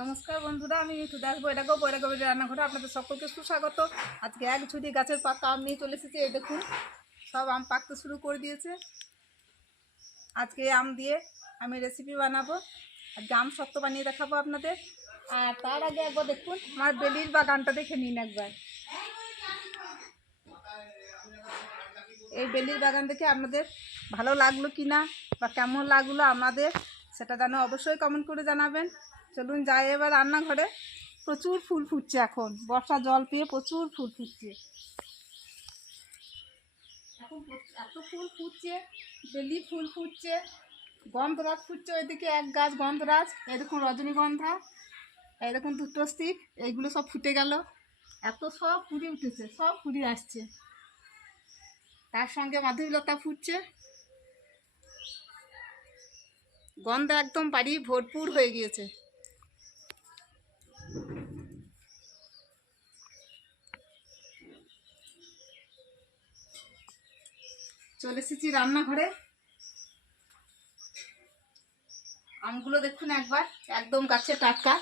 নমস্কার বন্ধুরা, আমি সুদাস বৈরাগো বৈরাগো রান্নাঘরে আপনাদের সকলকে সুস্বাগত। আজকে এক ঝুড়ি গাছের পাকা আম নিয়ে চলে এসেছি, এই দেখুন, সব আম পাকতে শুরু করে দিয়েছে। আজকে আম দিয়ে আমি রেসিপি বানাবো, আজকে আম শক্ত বানিয়ে দেখাবো আপনাদের। আর তার আগে একবার দেখুন, আমার বেলির বাগানটা দেখে নিন একবার। এই বেলির বাগান দেখে আপনাদের ভালো লাগল কি না বা কেমন লাগল আমাদের, সেটা যেন অবশ্যই কমেন্ট করে জানাবেন। চলুন যাই এবার রান্নাঘরে। প্রচুর ফুল ফুটছে এখন। বর্ষা জল পেয়ে প্রচুর ফুল ফুটছে। এখন এত ফুল ফুটছে বেলি ফুল ফুটছে। গন্ধরাজ ফুটছে ওইদিকে, এক গাছ গন্ধরাজ এরকম রজনীগন্ধা এরকম দুটো স্টিক এইগুলো সব ফুটে গেল। এত সব ফুটে উঠেছে, সব ফুটে আসছে। তার সঙ্গে মাধবীলতা ফুটছে। গন্ধ একদম বাড়ি ভরপুর হয়ে গিয়েছে। চলে এসেছি রান্নাঘরে। আমগুলো দেখুন একবার, একদম গাছে টাটকা।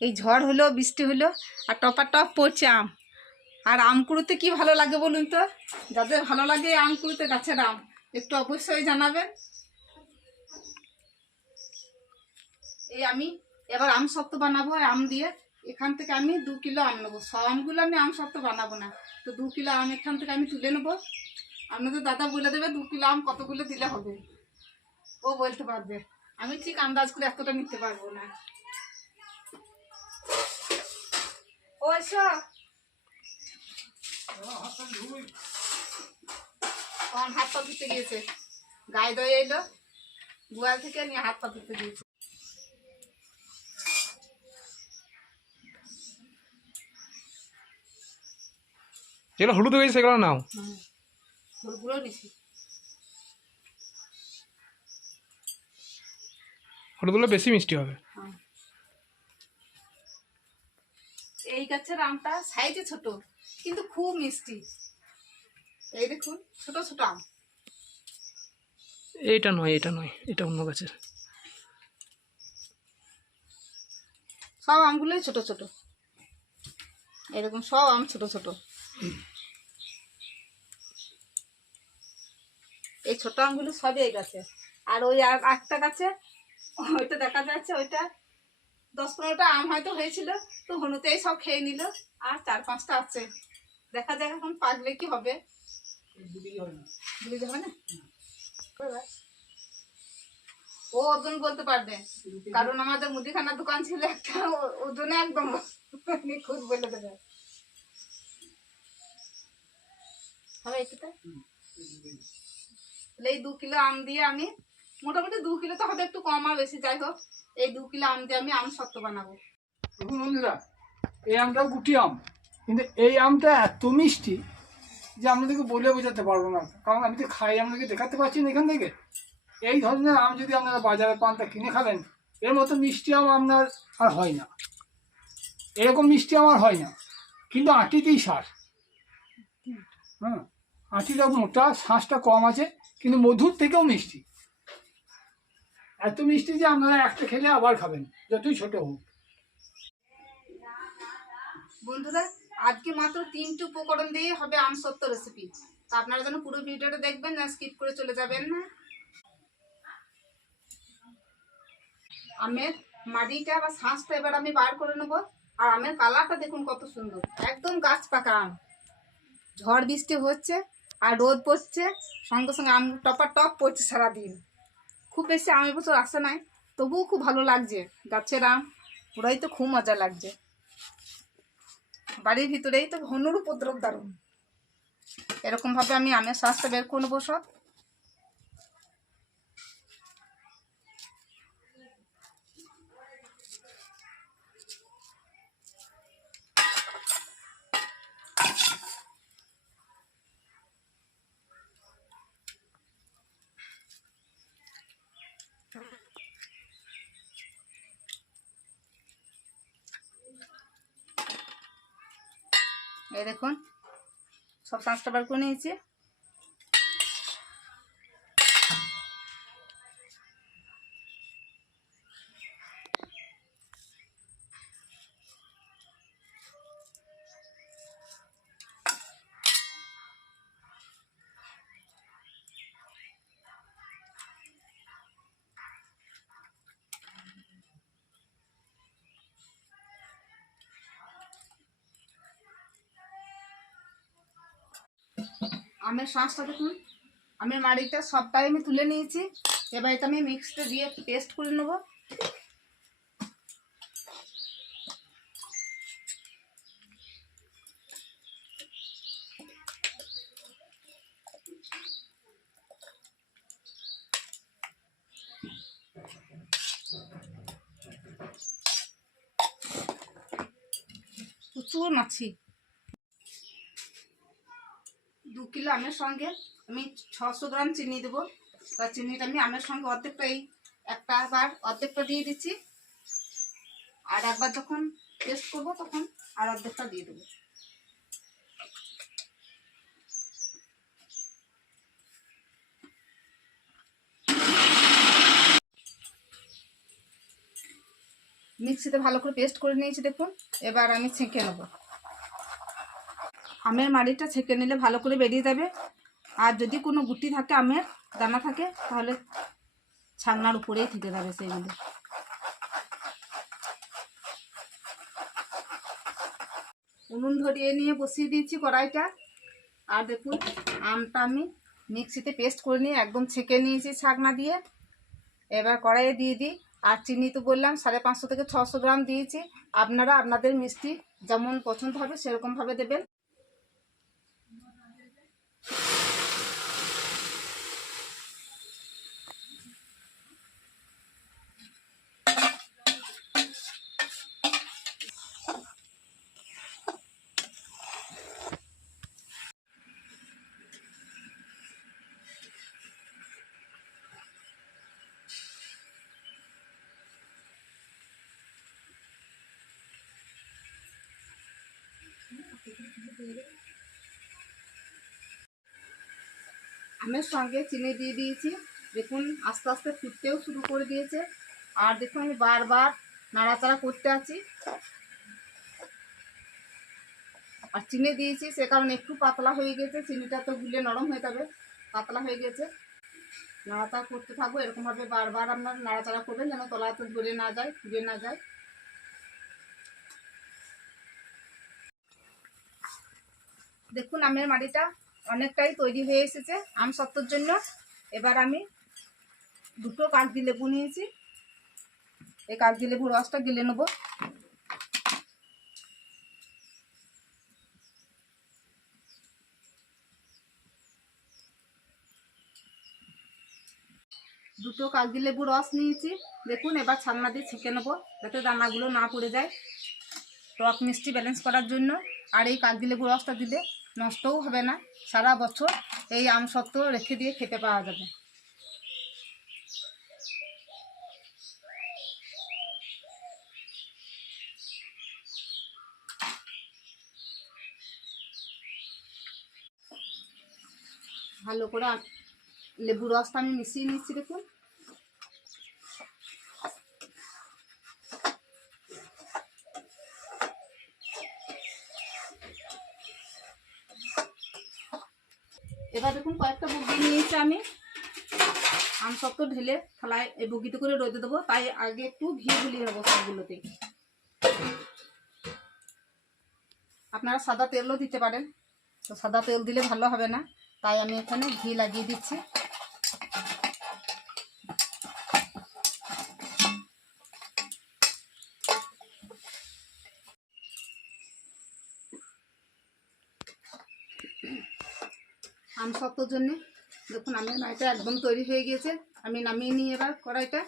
এই ঝড় হলো, বৃষ্টি হলো, আর টপা টপ পড়ছে আম। আর আম কুড়োতে কি ভালো লাগে বলুন তো? যাদের ভালো লাগে আম কুড়োতে গাছের আম, একটু অবশ্যই জানাবেন। এই আমি, এবার আম শক্ত বানাবো আম দিয়ে এখান থেকে আমি দু কিলো আম নেব। সব আমগুলো আমি আম শক্ত বানাবো না। তো দু কিলো আম এখান থেকে আমি তুলে নেব। আপনাদের দাদা বলে দেবে দু কিলো আম কতগুলো দিলে হবে। ও বলতে পারবে। আমি ঠিক আন্দাজ করে এতটা নিতে পারব না। হাত পা ধুতে গিয়েছে। গায়ে দয়ে এলো। গোয়াল থেকে নিয়ে হাত পা ধুতে দিয়েছে যেগুলো হলুদ হয়ে গেছে সেগুলো নাও। হলুদগুলো বেশি মিষ্টি হবে। হ্যাঁ। এই গাছের আমটা সাইজে ছোট কিন্তু খুব মিষ্টি। এই দেখুন ছোট ছোট আম। এইটা নয় এটা নয় এটা অন্য গাছের। সব আমগুলোই ছোট ছোট। এরকম সব আম ছোট ছোট। এই ছোট আমগুলো সবই এই গাছে। আর ওই একটা গাছে, ওইটা দেখা যাচ্ছে, ওইটা দশ পনেরোটা আম হয়তো হয়েছিল, তো হনুতেই সব খেয়ে নিল, আর চার পাঁচটা আছে। দেখা যাক এখন পাকলে কি হবে। ও ওজন বলতে পারবে, কারণ আমাদের মুদিখানার দোকান ছিল একটা ওজনে একদম নিখুঁত বলে দেবে। হবে তাহলে এই দু কিলো আম দিয়ে আমি মোটামুটি দু কিলো তো হবে একটু কম আর বেশি যাই হোক। এই দু কিলো আম দিয়ে আমি আম বানাবো। দেখুন বন্ধুরা এই আমটাও গুটি আম। কিন্তু এই আমটা এত মিষ্টি যে আপনাদেরকে বলে বোঝাতে পারব না। কারণ আমি তো খাই আপনাদেরকে দেখাতে পারছি না এখান থেকে। এই ধরনের আম যদি আপনারা বাজারে পান তা কিনে খাবেন এর মতো মিষ্টি আম আপনার আর হয় না। এরকম মিষ্টি আমার হয় না। কিন্তু আটিতেই সার। হ্যাঁ। আটিটা মোটা, শ্বাসটা কম আছে, কিন্তু মধুর থেকেও মিষ্টি। এত মিষ্টি যে আপনারা একটা খেলে আবার খাবেন, যতই ছোট হোক। বন্ধুরা, আজকে মাত্র তিনটে উপকরণ দিয়ে হবে আম সত্য রেসিপি তা আপনারা যেন পুরো ভিডিওটা দেখবেন, না স্কিপ করে চলে যাবেন না। আমের মাটিটা বা শাঁসটা এবার আমি বার করে নেব, আর আমের কালারটা দেখুন কত সুন্দর। একদম গাছ পাকা আম। ঝড় বৃষ্টি হচ্ছে আর রোদ পড়ছে, সঙ্গে সঙ্গে আম টপা টপ পড়ছে সারাদিন। খুব বেশি আমের বছর আসে নাই, তবুও খুব ভালো লাগছে গাছের আম। ওরাই তো খুব মজা লাগছে। বাড়ির ভিতরেই তো হনুর উপদ্রব দারুণ। এরকমভাবে আমি আমের শ্বাসটা বের করে নেব সব। দেখুন। সব সাবস্ক্রাইবার বার করে নিয়েছি। আমের শাঁসটা দেখুন। আমের মাড়িটা সবটাই আমি তুলে নিয়েছি। এবার এটা আমি মিক্সটা দিয়ে পেস্ট করে নেব। প্রচুর মাছি দু কিলো আমের সঙ্গে আমি ছশো গ্রাম চিনি দেবো। তা চিনিটা আমি আমের সঙ্গে অর্ধেকটা এই একটা বার অর্ধেকটা দিয়ে দিচ্ছি। আর একবার যখন টেস্ট করব তখন আর অর্ধেকটা দিয়ে দেবো। মিক্সিতে ভালো করে পেস্ট করে নিয়েছি দেখুন। এবার আমি ছেঁকে নেব। আমের মাড়িটা ছেঁকে নিলে ভালো করে বেরিয়ে যাবে। আর যদি কোনো গুটি থাকে, আমের দানা থাকে, তাহলে ছান্নার উপরেই থেকে যাবে সেইগুলো উনুন ধরিয়ে নিয়ে বসিয়ে দিয়েছি কড়াইটা। আর দেখুন, আমটা আমি মিক্সিতে পেস্ট করে নিয়ে একদম ছেঁকে নিয়েছি ছাকনা দিয়ে। এবার কড়াইয়ে দিয়ে দিই। আর চিনি তো বললাম, সাড়ে পাঁচশো থেকে ছশো গ্রাম দিয়েছি। আপনারা আপনাদের মিষ্টি যেমন পছন্দ হবে, সেরকমভাবে দেবেন। আমের সঙ্গে চিনি দিয়ে দিয়েছি। দেখুন, আস্তে আস্তে ফুটতেও শুরু করে দিয়েছে। আর দেখুন, আমি বারবার নাড়াচাড়া করতে আছি। আর চিনি দিয়েছি, সে কারণে একটু পাতলা হয়ে গেছে। চিনিটা তো গুলে নরম হয়ে যাবে, পাতলা হয়ে গেছে। নাড়াচাড়া করতে থাকব, এরকমভাবে বারবার আপনার নাড়াচাড়া করবেন যেন তলাতে ধরে না যায়, ফুলে না যায়। দেখুন, আমের মাটিটা অনেকটাই তৈরি হয়ে এসেছে আম সত্তর জন্য। এবার আমি দুটো কাগজি লেবু নিয়েছি। এই কাগজি লেবুর রসটা গিলে নেব। দুটো কাগজি লেবুর রস নিয়েছি। দেখুন, এবার ছান্না দিয়ে ছেঁকে নেব যাতে দানাগুলো না পড়ে যায়। টক মিষ্টি ব্যালেন্স করার জন্য। আর এই কাগজি লেবুর রসটা দিলে নষ্টও হবে না, সারা বছর এই আম সত্ত্ব রেখে দিয়ে খেতে পাওয়া যাবে। ভালো করে লেবুর রসটা আমি মিশিয়ে নিচ্ছি দেখুন। এবার দেখুন কয়েকটা বগি নিয়েছি আমি। আম শক্ত ঢেলে থালায় এই বগিতে করে রোদে দেবো, তাই আগে একটু ঘি গুলিয়ে নেব সবগুলোতে আপনারা সাদা তেলও দিতে পারেন। তো সাদা তেল দিলে ভালো হবে না, তাই আমি এখানে ঘি লাগিয়ে দিচ্ছি। আম সত্ত্বর জন্য। দেখুন, আমের মাইটা একদম তৈরি হয়ে গিয়েছে। আমি নামিয়ে নিই এবার কড়াইটা।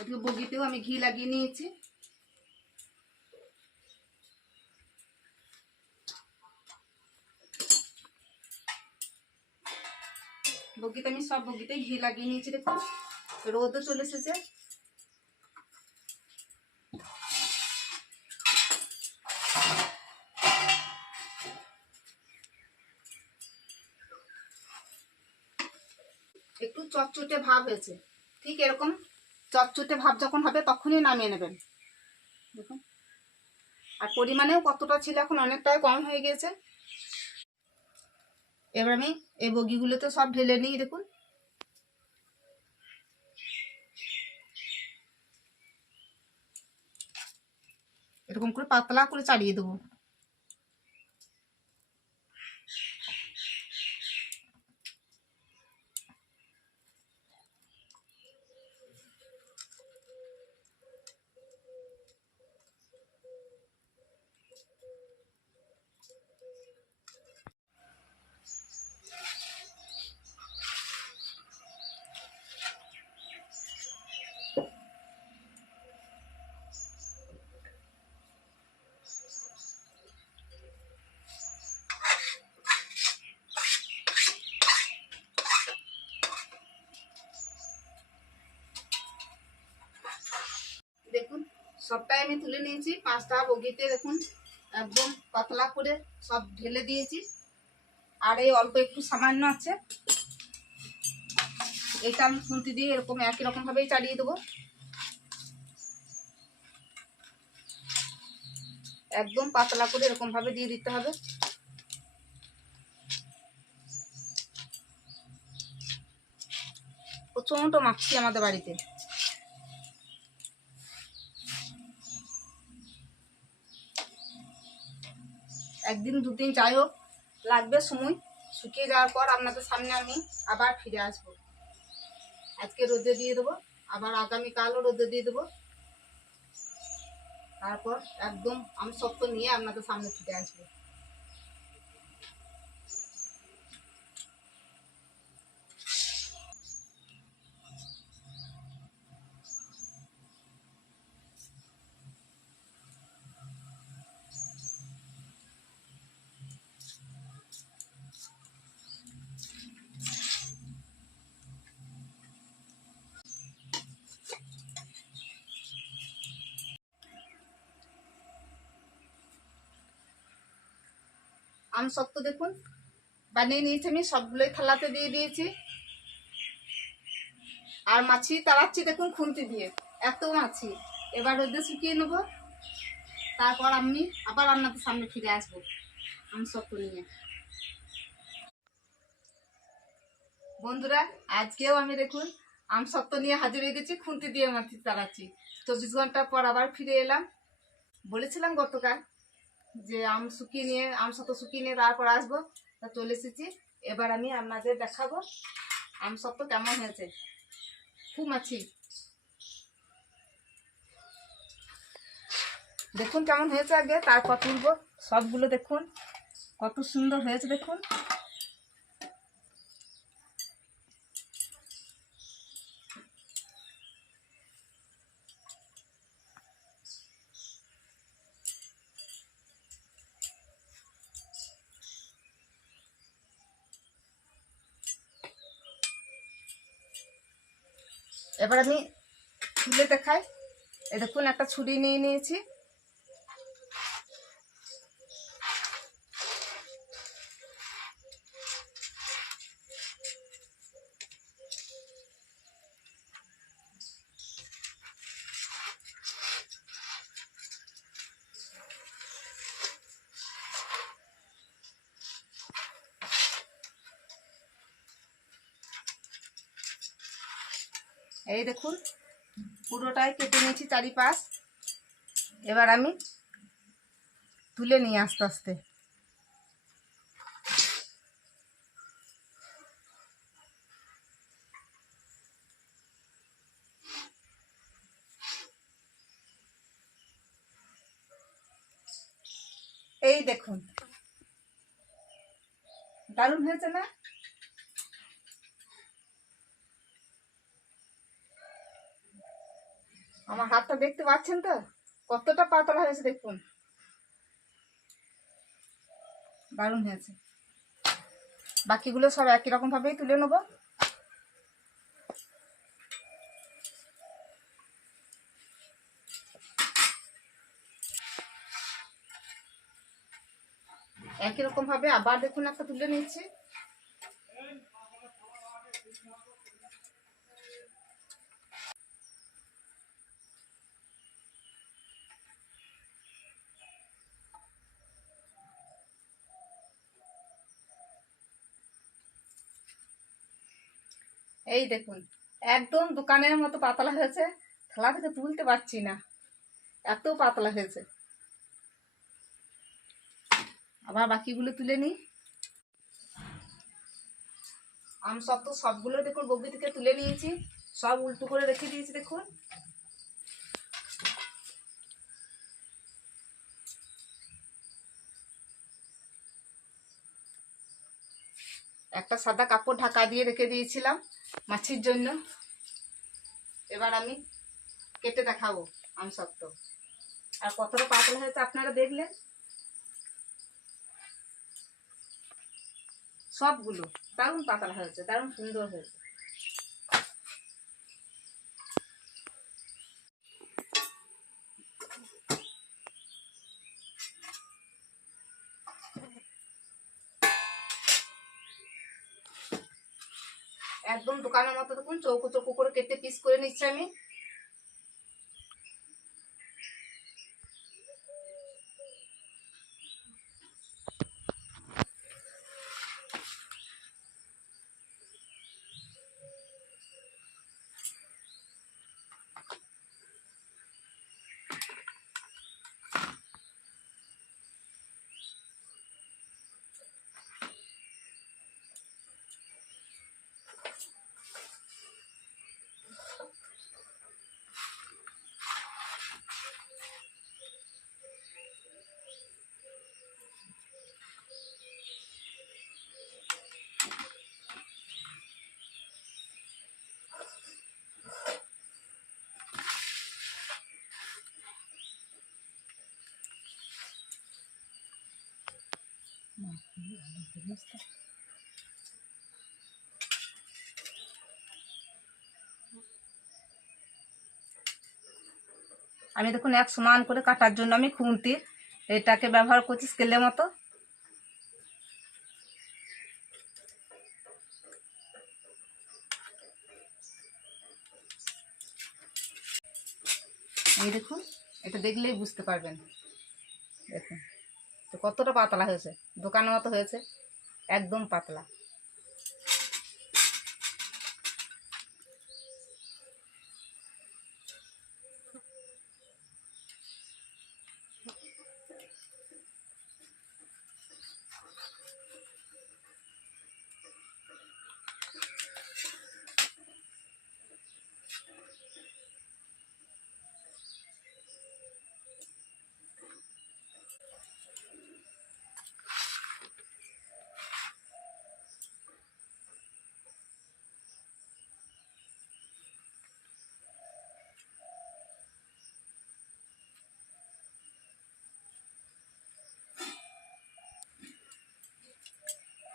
এদিকে বগিতেও আমি ঘি লাগিয়ে নিয়েছি। বগিতে আমি সব বগিতে ঘি লাগিয়ে নিয়েছি, দেখুন। রোদও চলে এসেছে। একটু চটচটে ভাব হয়েছে। ঠিক এরকম চটচটে ভাব যখন হবে তখনই নামিয়ে নেবেন। দেখুন। আর পরিমাণেও কতটা ছিল এখন অনেকটাই কম হয়ে গিয়েছে। এবার আমি এই বগিগুলোতে সব ঢেলে নিই, দেখুন। এরকম করে পাতলা করে চালিয়ে দেবো। সবটাই আমি তুলে নিয়েছি। পাঁচটা বগিতে দেখুন, একদম পাতলা করে সব ঢেলে দিয়েছি। আর এই অল্প একটু সামান্য আছে। এটা আমি খুন্তি দিয়ে এরকম একই রকম ভাবেই চালিয়ে দেবো। একদম পাতলা করে এরকম ভাবে দিয়ে দিতে হবে। প্রচণ্ড মাখছি আমাদের বাড়িতে। একদিন, দুদিন যাই হোক, লাগবে সময়। শুকিয়ে যাওয়ার পর আপনাদের সামনে আমি আবার ফিরে আসব। আজকে রোদে দিয়ে দেবো, আবার আগামীকালও রোদে দিয়ে দেবো। তারপর একদম আমি শক্ত নিয়ে আপনাদের সামনে ফিরে আসব। আম শক্ত দেখুন। বানিয়ে নিয়েছি আমি, সবগুলোই থালাতে দিয়ে দিয়েছি। আর মাছি তাড়াচ্ছি, দেখুন খুন্তি দিয়ে। এত মাছি। এবার রোদে শুকিয়ে নেব। তারপর আমি আবার আপনাদের সামনে ফিরে আসব আম শক্ত নিয়ে। বন্ধুরা, আজকেও আমি দেখুন আম শক্ত নিয়ে হাজির হয়ে গেছি, খুন্তি দিয়ে মাছি তাড়াচ্ছি। চব্বিশ ঘণ্টা পর আবার ফিরে এলাম। বলেছিলাম গতকাল যে আম শুকিয়ে নিয়ে, আম শত শুকিয়ে নিয়ে তারপর আসব। তা চলে এসেছি। এবার আমি আপনাদের দেখাবো আম শত কেমন হয়েছে। খুব আছি দেখুন কেমন হয়েছে আগে, তারপর তুলবো। সবগুলো দেখুন, কত সুন্দর হয়েছে দেখুন। এবার আমি তুলে দেখাই। এ দেখুন একটা ছুরি নিয়ে নিয়েছি। এই দেখুন, পুরোটাই কেটে নিয়েছি চারিপাশ। এবার আমি তুলে নিই আস্তে আস্তে। এই দেখুন। দারুণ হয়েছে না? আমার হাতটা দেখতে পাচ্ছেন তো? কতটা পাতলা হয়েছে দেখুন। দারুণ হয়েছে। বাকিগুলো সব একই রকম ভাবেই তুলে নেব। একই রকম ভাবে আবার দেখুন একটা তুলে নিচ্ছি। এই দেখুন, একদম দোকানের মতো পাতলা হয়েছে। থালা থেকে তুলতে পারছি না। এত পাতলা হয়েছে। আবার বাকিগুলো তুলে নিই। আম সব তো সবগুলো দেখুন বগি থেকে তুলে নিয়েছি। সব উল্টো করে রেখে দিয়েছি, দেখুন। একটা সাদা কাপড় ঢাকা দিয়ে রেখে দিয়েছিলাম। মাছির জন্য। এবার আমি কেটে দেখাবো আম শক্ত আর কতটা পাতলা হয়েছে আপনারা দেখলেন? সবগুলো দারুণ পাতলা হয়েছে, দারুণ সুন্দর হয়েছে। একদম দোকানের মতো দেখুন চৌকো চৌকো করে কেটে পিস করে নিচ্ছি আমি। আমি দেখুন এক সমান করে কাটার জন্য আমি খুন্তি। এটাকে ব্যবহার করছি স্কেলের মতো। এই দেখুন, এটা দেখলেই বুঝতে পারবেন। দেখুন, তো কতটা পাতলা হয়েছে, দোকানের মতো হয়েছে। একদম পাতলা।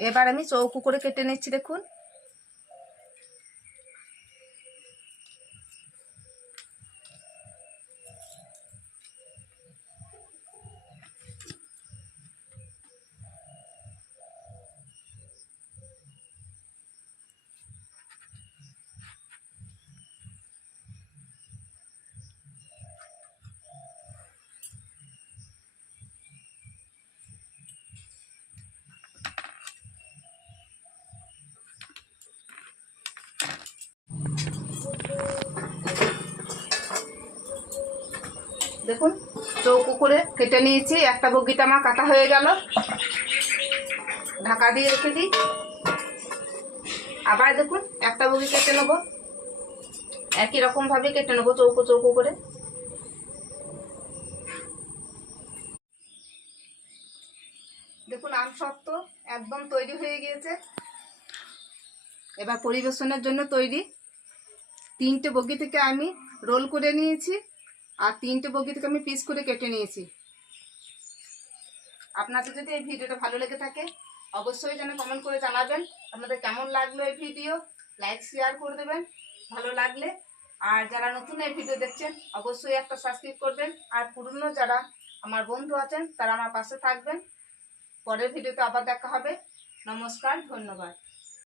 এবার আমি চৌকো করে কেটে নিচ্ছি দেখুন। দেখুন, চৌকো করে কেটে নিয়েছি, একটা বগিটা আমার কাটা হয়ে গেল। ঢাকা দিয়ে রেখে দিই। আবার দেখুন, একটা বগি কেটে নেব। একই রকম ভাবে কেটে নেব, চৌকো চৌকো করে। দেখুন, আম সত্ত্ব একদম তৈরি হয়ে গিয়েছে। এবার পরিবেশনের জন্য তৈরি। তিনটে বগি থেকে আমি রোল করে নিয়েছি। আর তিনটে বগি থেকে আমি পিস করে কেটে নিয়েছি। আপনাদের যদি এই ভিডিওটা ভালো লেগে থাকে, অবশ্যই যেন কমেন্ট করে জানাবেন আপনাদের কেমন লাগল এই ভিডিও। লাইক শেয়ার করে দেবেন, ভালো লাগলে। আর যারা নতুন এই ভিডিও দেখছেন, অবশ্যই একটা সাবস্ক্রাইব করবেন। আর পুরনো যারা আমার বন্ধু আছেন, তারা আমার পাশে থাকবেন। পরের ভিডিওতে আবার দেখা হবে। নমস্কার, ধন্যবাদ।